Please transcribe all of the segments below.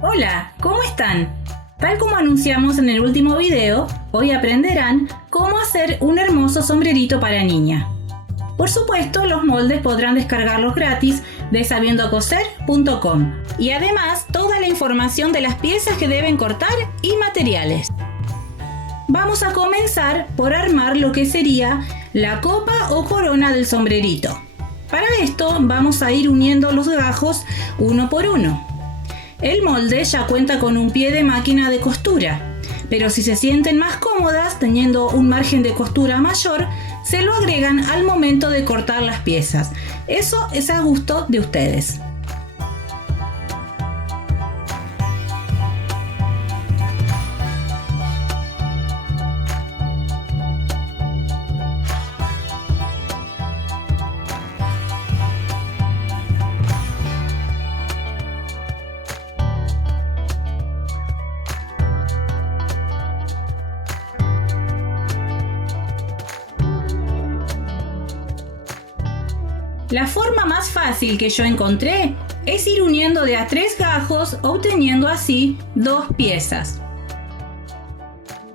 Hola, ¿cómo están? Tal como anunciamos en el último video, hoy aprenderán cómo hacer un hermoso sombrerito para niña. Por supuesto, los moldes podrán descargarlos gratis de sabiendocoser.com y además toda la información de las piezas que deben cortar y materiales. Vamos a comenzar por armar lo que sería la copa o corona del sombrerito. Para esto vamos a ir uniendo los gajos uno por uno. El molde ya cuenta con un pie de máquina de costura, pero si se sienten más cómodas teniendo un margen de costura mayor, se lo agregan al momento de cortar las piezas. Eso es a gusto de ustedes. La forma más fácil que yo encontré es ir uniendo de a 3 gajos, obteniendo así 2 piezas.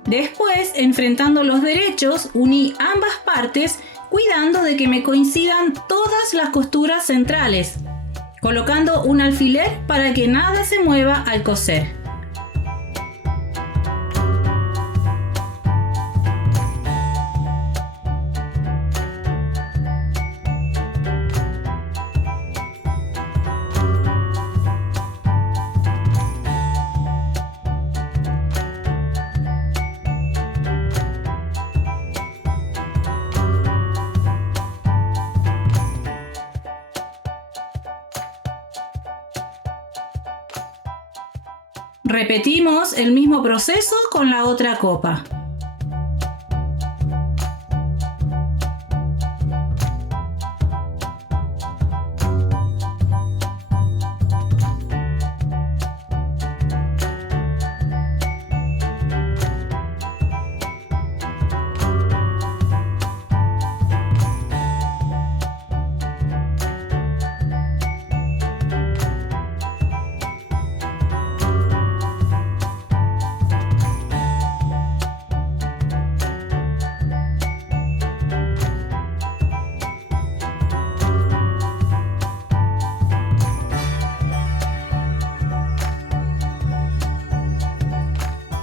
Después, enfrentando los derechos, uní ambas partes cuidando de que me coincidan todas las costuras centrales, colocando un alfiler para que nada se mueva al coser. Repetimos el mismo proceso con la otra copa.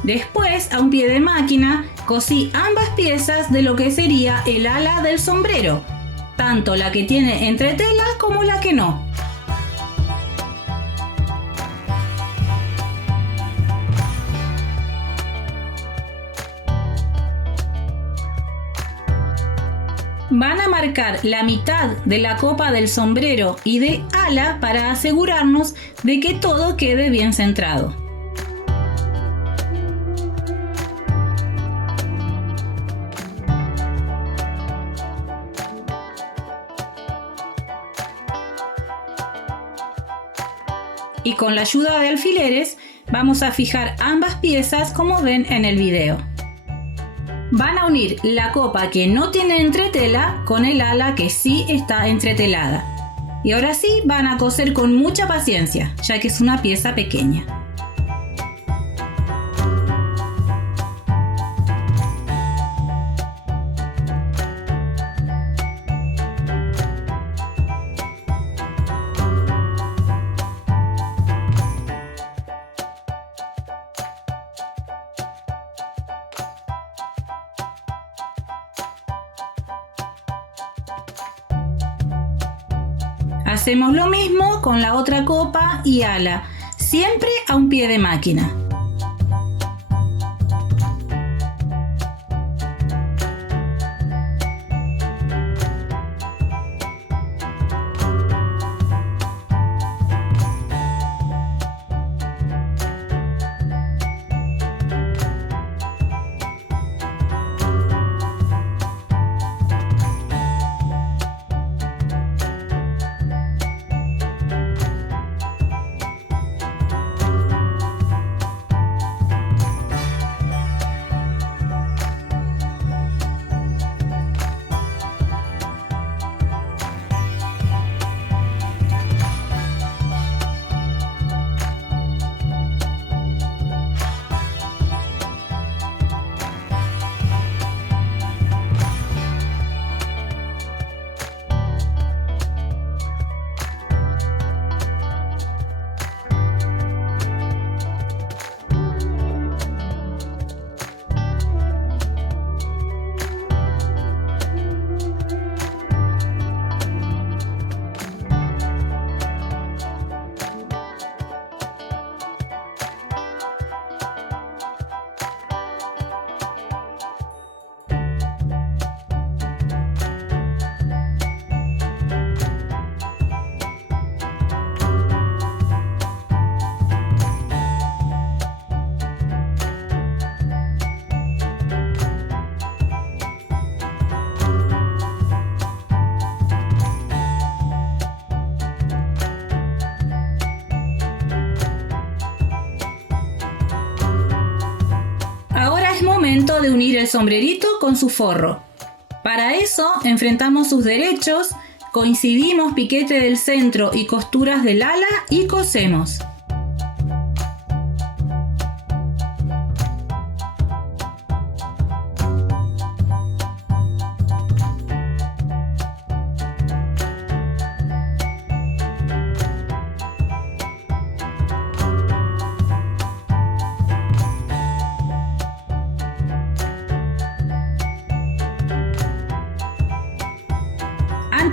Después, a un pie de máquina, cosí ambas piezas de lo que sería el ala del sombrero, tanto la que tiene entretela como la que no. Van a marcar la mitad de la copa del sombrero y de ala para asegurarnos de que todo quede bien centrado. Y con la ayuda de alfileres vamos a fijar ambas piezas como ven en el video. Van a unir la copa que no tiene entretela con el ala que sí está entretelada. Y ahora sí van a coser con mucha paciencia, ya que es una pieza pequeña. Hacemos lo mismo con la otra copa y ala, siempre a un pie de máquina. momento de unir el sombrerito con su forro. Para eso enfrentamos sus derechos, coincidimos piquete del centro y costuras del ala y cosemos.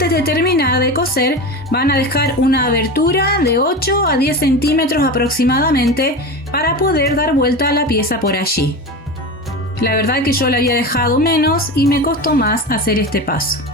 Antes de terminar de coser, van a dejar una abertura de 8 a 10 centímetros aproximadamente para poder dar vuelta a la pieza por allí. La verdad que yo le había dejado menos y me costó más hacer este paso.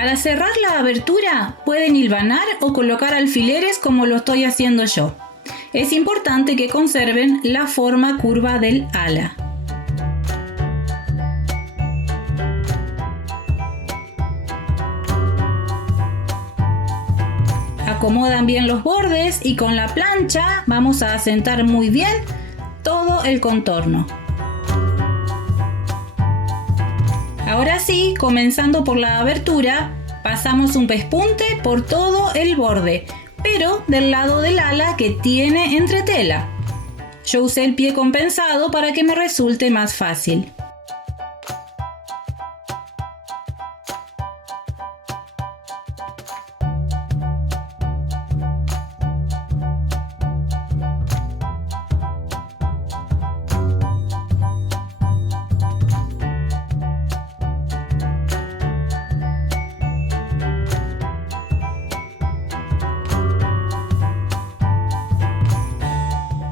Para cerrar la abertura pueden hilvanar o colocar alfileres como lo estoy haciendo yo. Es importante que conserven la forma curva del ala. Acomodan bien los bordes y con la plancha vamos a asentar muy bien todo el contorno. Ahora sí, comenzando por la abertura, pasamos un pespunte por todo el borde, pero del lado del ala que tiene entretela. Yo usé el pie compensado para que me resulte más fácil.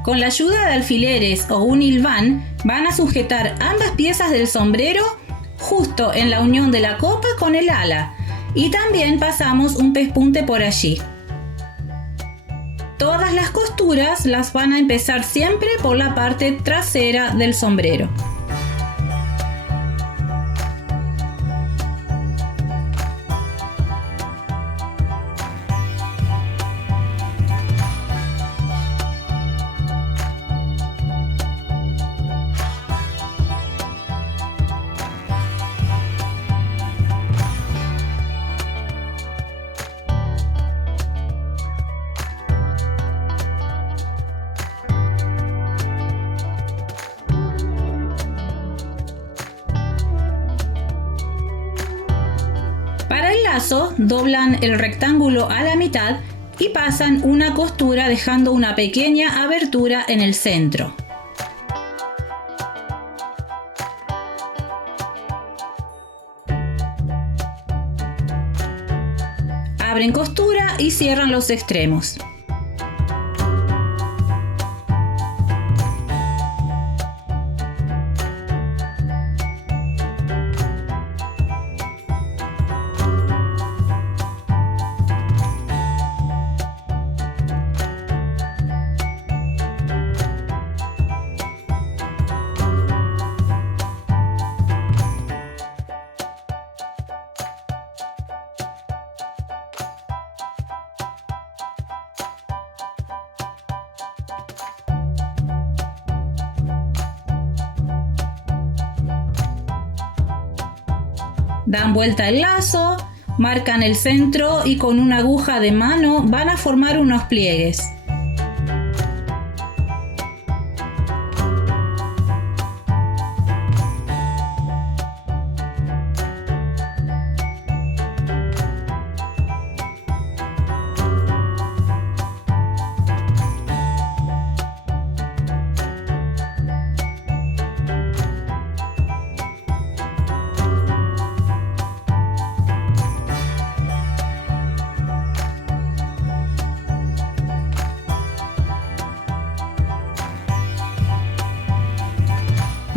Con la ayuda de alfileres o un hilván van a sujetar ambas piezas del sombrero justo en la unión de la copa con el ala y también pasamos un pespunte por allí. Todas las costuras las van a empezar siempre por la parte trasera del sombrero. Para el lazo, doblan el rectángulo a la mitad y pasan una costura dejando una pequeña abertura en el centro. Abren costura y cierran los extremos. Dan vuelta el lazo, marcan el centro y con una aguja de mano van a formar unos pliegues.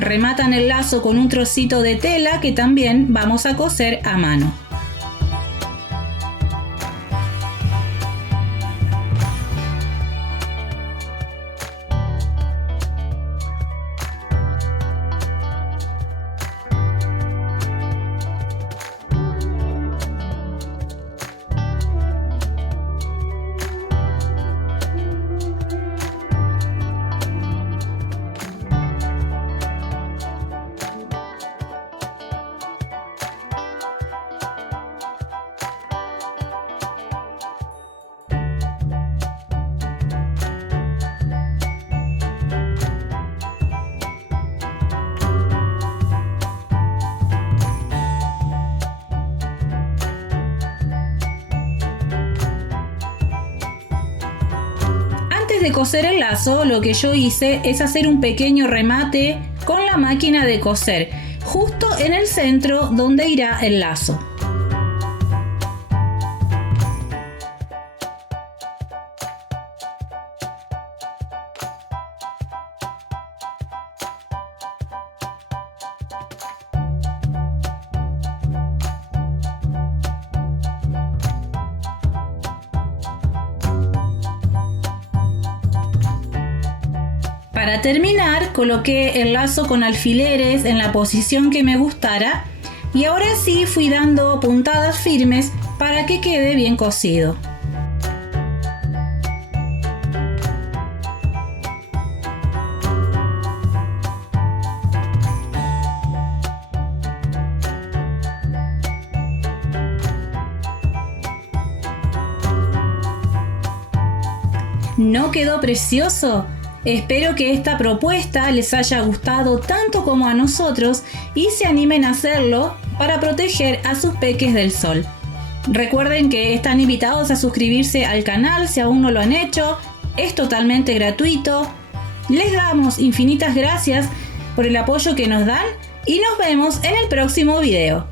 Rematan el lazo con un trocito de tela que también vamos a coser a mano. Antes de coser el lazo, lo que yo hice es hacer un pequeño remate con la máquina de coser, justo en el centro donde irá el lazo. Para terminar, coloqué el lazo con alfileres en la posición que me gustara y ahora sí fui dando puntadas firmes para que quede bien cosido. ¿No quedó precioso? Espero que esta propuesta les haya gustado tanto como a nosotros y se animen a hacerlo para proteger a sus peques del sol. Recuerden que están invitados a suscribirse al canal si aún no lo han hecho, es totalmente gratuito. Les damos infinitas gracias por el apoyo que nos dan y nos vemos en el próximo video.